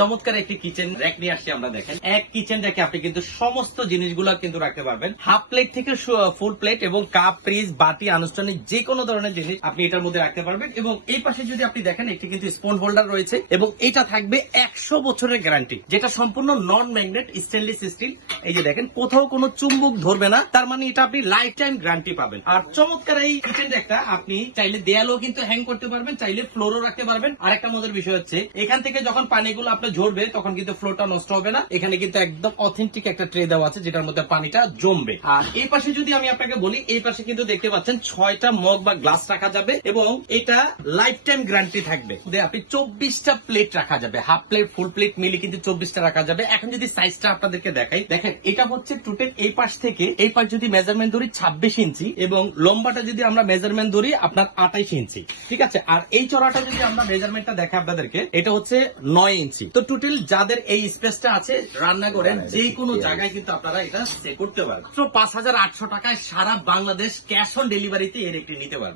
চমৎকার একটি kitchen rack নিয়ে আসছি আমরা। দেখেন, এক কিচেন র্যাকে আপনি কিন্তু সমস্ত জিনিসগুলো কিন্তু রাখতে পারবেন, হাফ প্লেট থেকে ফুল প্লেট এবং কাপ, ফ্রিজ, বাটি, আনুষ্ঠানিক যে কোনো ধরনের জিনিস আপনি এটার মধ্যে রাখতে পারবেন। এবং এই পাশে যদি আপনি দেখেন, একটি কিন্তু স্পুন হোল্ডার রয়েছে এবং এটা থাকবে 100 বছরের গ্যারান্টি, যেটা সম্পূর্ণ নন ম্যাগনেট স্টেনলেস স্টিল। এই যে দেখেন, কোথাও কোনো চুম্বক ধরবে না, তার মানে এটা আপনি লাইফ টাইম গ্যারান্টি পাবেন। আর চমৎকার এই কিচেন র্যাকটা আপনি চাইলে দেয়ালও কিন্তু হ্যাং করতে পারবেন, চাইলে ফ্লোরও রাখতে পারবেন। আরেকটা মজার বিষয় হচ্ছে, এখান থেকে যখন পানিগুলো আপনার ঝরবে তখন কিন্তু ফ্লোরটা নষ্ট হবে না। এখানে কিন্তু একদম অথেন্টিক একটা ট্রে দেওয়া আছে যেটার মধ্যে পানিটা জমবে। আর এই পাশে যদি আমি আপনাকে বলি, এই পাশে কিন্তু দেখতে পাচ্ছেন 6টা মগ বা গ্লাস রাখা যাবে এবং এটা লাইফ টাইম গ্যারান্টি থাকবে। আপনি 24টা প্লেট রাখা যাবে, হাফ প্লেট ফুল প্লেট মিলে কিন্তু 24টা রাখা যাবে। এখন যদি সাইজটা আপনাদেরকে দেখাই, দেখেন এটা হচ্ছে টোটাল এই পাশ থেকে এই পাশ যদি মেজারমেন্ট ধরি 26 ইঞ্চি এবং লম্বাটা যদি আমরা মেজারমেন্ট ধরি আপনার 28 ইঞ্চি, ঠিক আছে। আর এই চড়াটা যদি আমরা মেজারমেন্টটা দেখাই আপনাদেরকে, এটা হচ্ছে 9 ইঞ্চি। তো টোটাল যাদের এই স্পেসটা আছে, রান্না করেন যে কোনো জায়গায় কিন্তু আপনারা এটা সেট করতে পারবেন। তো 5,800 টাকায় সারা বাংলাদেশ ক্যাশ অন ডেলিভারিতে এর একটি নিতে পারবেন।